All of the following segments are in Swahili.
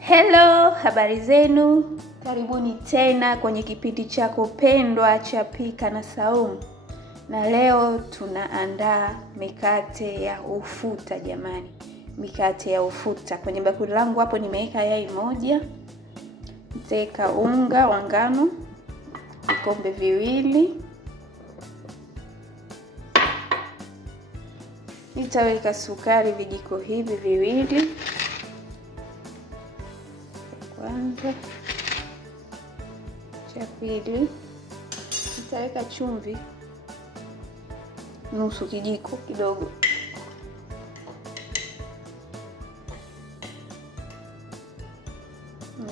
Hello, habari zenu. Karibuni tena kwenye kipindi chako pendwa cha Pika na Saumu. Na leo tunaandaa mikate ya ufuta jamani. Mikate ya ufuta. Kwenye bakuli langu hapo nimeweka yai moja. Nitaweka unga wa ngano vikombe 2. Nitaweka sukari vijiko hivi 2. Kwanza, cha pili, nitaweka chumvi nusu kijiko kidogo.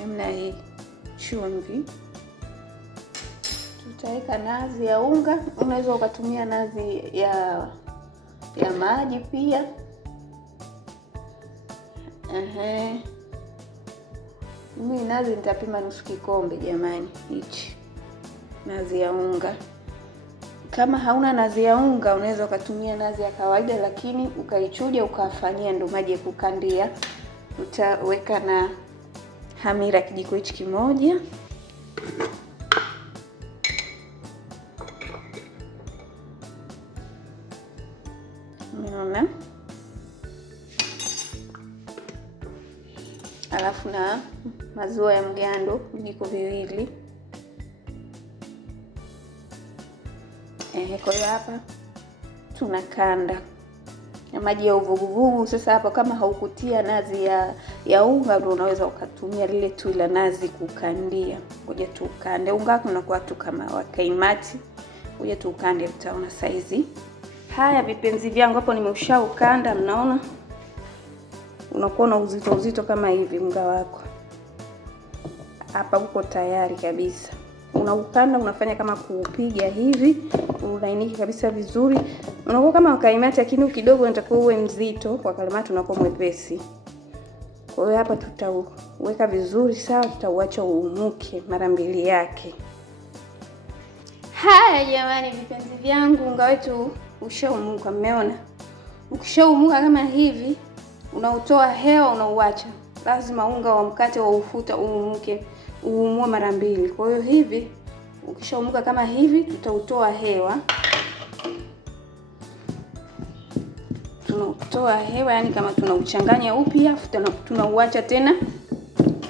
Namna hii chumvi. Tutaweka nazi ya unga, unaweza ukatumia nazi ya maji pia. Mimi nazi nitapima nusu kikombe jamani, hichi nazi ya unga. Kama hauna nazi ya unga unaweza ukatumia nazi ya kawaida, lakini ukaichuja ukafanyia ndo maji ya kukandia. Utaweka na hamira kijiko hichi kimoja. Umeona? Alafu na maziwa ya mgando vijiko 2. Kwa hiyo hapa tunakanda na maji ya uvuguvugu. Sasa hapa kama haukutia nazi ya unga ndio unaweza ukatumia lile tu la nazi kukandia. Ngoja tukande unga wako unakuwa tu kama wakaimati. Ngoja tukande utaona saizi. Haya vipenzi vyangu, hapo nimeshaukanda, mnaona? Unakuwa na uzito kama hivi unga wako. Hapa uko tayari kabisa. Unaukanda, unafanya kama kuupiga hivi, ulainike kabisa vizuri. Unakuwa kama wakaimati, lakini kidogo unatakiwa uwe mzito, kwa kalimati unakuwa mwepesi. Kwa hiyo hapa tutauweka vizuri sawa, tutauacha uumuke mara 2 yake. Haya jamani vipenzi vyangu, unga wetu ushaumuka, mmeona? Ukishaumuka kama hivi, unautoa hewa, unauacha. Lazima unga wa mkate wa ufuta uumuke, uumue mara 2. Kwa hiyo hivi ukishaumuka kama hivi, tutautoa hewa. Tunautoa hewa, yani kama tunauchanganya upya, tunauacha tena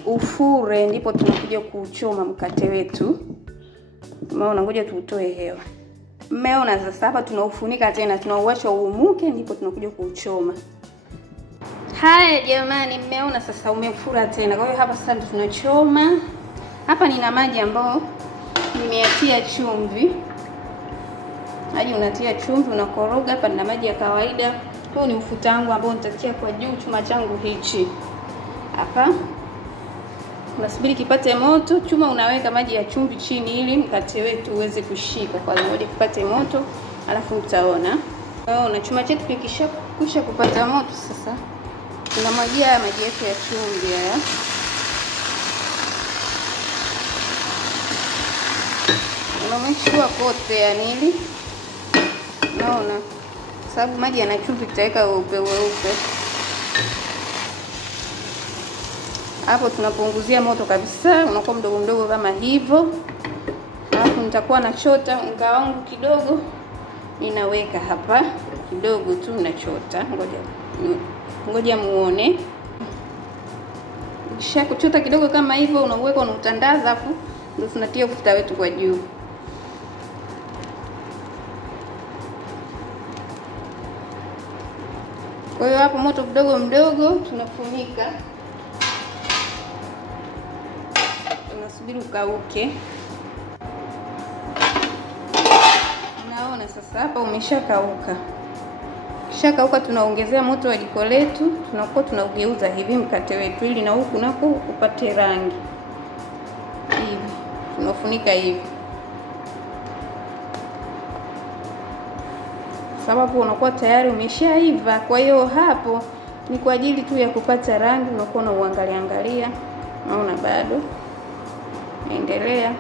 ufure, ndipo tunakuja kuchoma mkate wetu. Umeona? Ngoja tuutoe hewa. Mmeona? Sasa hapa tunaufunika tena, tunauacha uumuke, ndipo tunakuja kuuchoma. Haya jamani, mmeona sasa umefura tena. Kwa hiyo hapa sasa tunachoma. Hapa nina maji ambayo nimeatia chumvi. Maji unatia chumvi, unakoroga. Hapa nina maji ya kawaida. Huu ni ufuta wangu ambao nitatia kwa juu chuma changu hichi. Hapa unasubiri kipate moto. Chuma unaweka maji ya chumvi chini ili mkate wetu uweze kushika. Kwa hiyo kipate moto, alafu utaona. Na chuma chetu kikisha kupata moto sasa tunamwagia maji yetu ya chumvi haya. Unamchukua kote yani ili. Unaona? Sababu maji yana chumvi, tutaweka weupe. Hapo tunapunguzia moto kabisa, unakuwa mdogo kama hivyo. Alafu nitakuwa nachota unga wangu kidogo. Ninaweka hapa kidogo tu nachota. Ngoja muone. Kisha kuchota kidogo kama hivyo, unaweka unatandaza, hapo ndio tunatia ufuta wetu kwa juu. Kwa hiyo hapo moto mdogo tunafunika. Tunasubiri ukauke. Unaona sasa hapa umeshakauka. Shakauka, tunaongezea moto wa jiko letu, tunakuwa tunaugeuza hivi mkate wetu ili na huku nako upate rangi. Hivi. Tunafunika hivi. Sababu unakuwa tayari umeshaiva. Kwa hiyo hapo ni kwa ajili tu ya kupata rangi, unakuwa na uangalia. Naona bado. Endelea.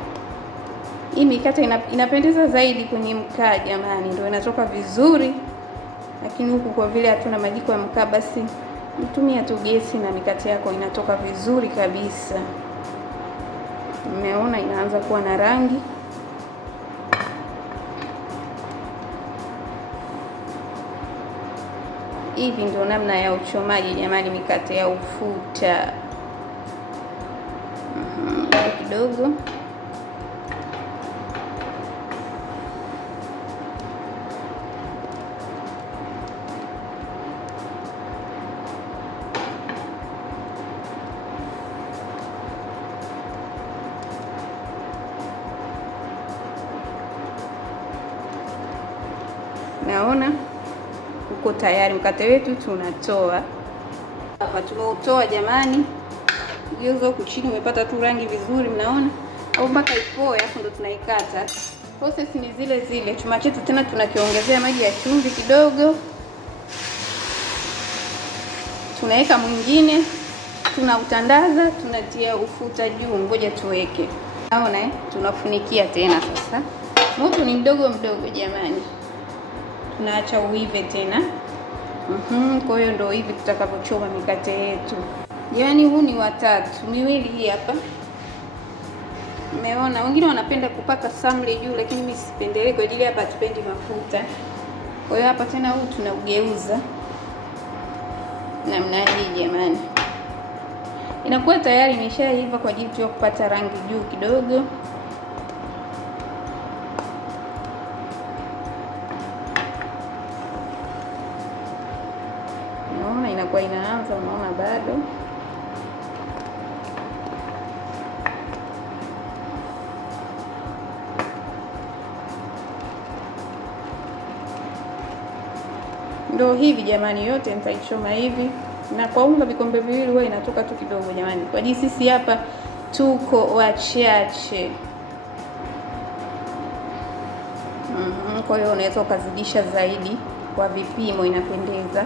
Hii mikate inapendeza zaidi kwenye mkaa jamani, ndio inatoka vizuri. Lakini huku kwa vile hatuna majiko ya mkaa, basi Tumia tu gesi na mikate yako inatoka vizuri kabisa. Umeona inaanza kuwa na rangi. Hivi ndio namna ya uchomaji jamani, mikate ya ufuta. Kidogo. Naona uko tayari mkate wetu, tunatoa hapa. Tumeutoa jamani, geuza huku chini, umepata tu rangi vizuri, mnaona au mpaka ipoe, hapo ndo tunaikata. Process ni zile zile. Chuma chetu tena tunakiongezea maji ya chumvi kidogo, tunaweka mwingine, tunautandaza, tunatia ufuta juu. Ngoja tuweke, naona tunafunikia tena. Sasa moto ni mdogo mdogo jamani, tunaacha uive tena. Kwa hiyo ndio hivi tutakapochoma mikate yetu. Yaani huu ni watatu, miwili hii hapa. Umeona, wengine wanapenda kupaka samli juu, lakini mimi sipendelee kwa ajili hapa tupendi mafuta. Kwa hiyo hapa tena huu tunaugeuza namna hii jamani. Inakuwa tayari imeshaiva kwa ajili tu ya kupata rangi juu kidogo. Unaona inakuwa inaanza, unaona bado. Ndio hivi jamani, yote nitaichoma hivi. Na kwa unga vikombe viwili huwa inatoka tu kidogo jamani, kwa ajili sisi hapa tuko wachache. Kwa hiyo unaweza ukazidisha zaidi kwa vipimo, inapendeza.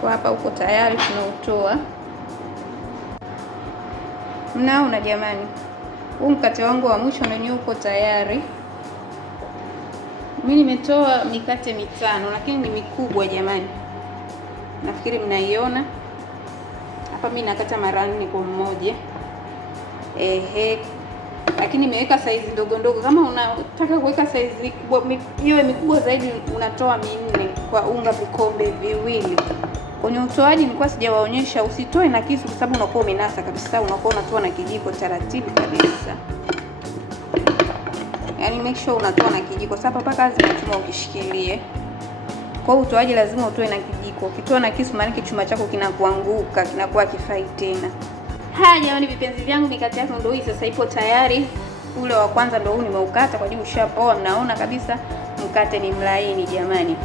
Kwa hapa uko tayari, tunautoa. Mnaona jamani, huu mkate wangu wa mwisho ndio uko tayari. Mimi nimetoa mikate 5, lakini ni mikubwa jamani. Nafikiri mnaiona. Hapa mimi nakata mara 4 kwa mmoja. Lakini nimeweka size ndogo ndogo. Kama unataka kuweka size kubwa, hiyo mikubwa zaidi, unatoa 4 kwa unga vikombe viwili. Kwenye utoaji nilikuwa sijawaonyesha, usitoe na kisu kwa sababu unakuwa umenasa kabisa, unakuwa unatoa na kijiko taratibu kabisa. Yaani make sure unatoa na kijiko, sababu hapa kazi lazima ukishikilie. Kwa utoaji lazima utoe na kijiko. Ukitoa na kisu maana chuma chako kinakuanguka, kinakuwa kifai tena. Haya jamani, vipenzi vyangu, mikate yako ndio hii sasa ipo tayari. Ule wa kwanza ndio huu nimeukata kwa ajili ushapoa. Mnaona kabisa mkate ni mlaini jamani.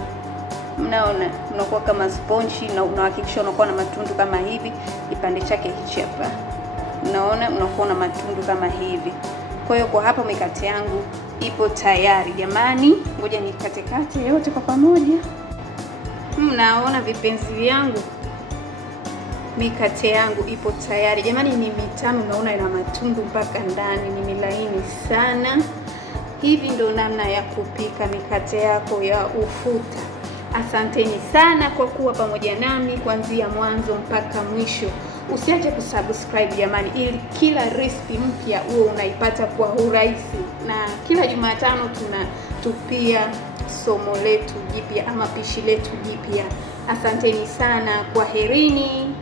Mnaona unakuwa kama sponge, na unahakikisha unakuwa na matundu kama hivi. Kipande chake hichi hapa, unaona unakuwa na matundu kama hivi. Kwa hiyo kwa hapa mikate yangu ipo tayari jamani. Ngoja nikate yote kwa pamoja. Mnaona vipenzi vyangu, mikate yangu ipo tayari jamani. Ni mitamu, naona ina matundu mpaka ndani, ni milaini sana. Hivi ndio namna ya kupika mikate yako ya ufuta. Asanteni sana kwa kuwa pamoja nami kuanzia mwanzo mpaka mwisho. Usiache kusubscribe jamani, ili kila recipe mpya uwe unaipata kwa urahisi. Na kila Jumatano tunatupia somo letu jipya ama pishi letu jipya. Asanteni sana, kwaherini.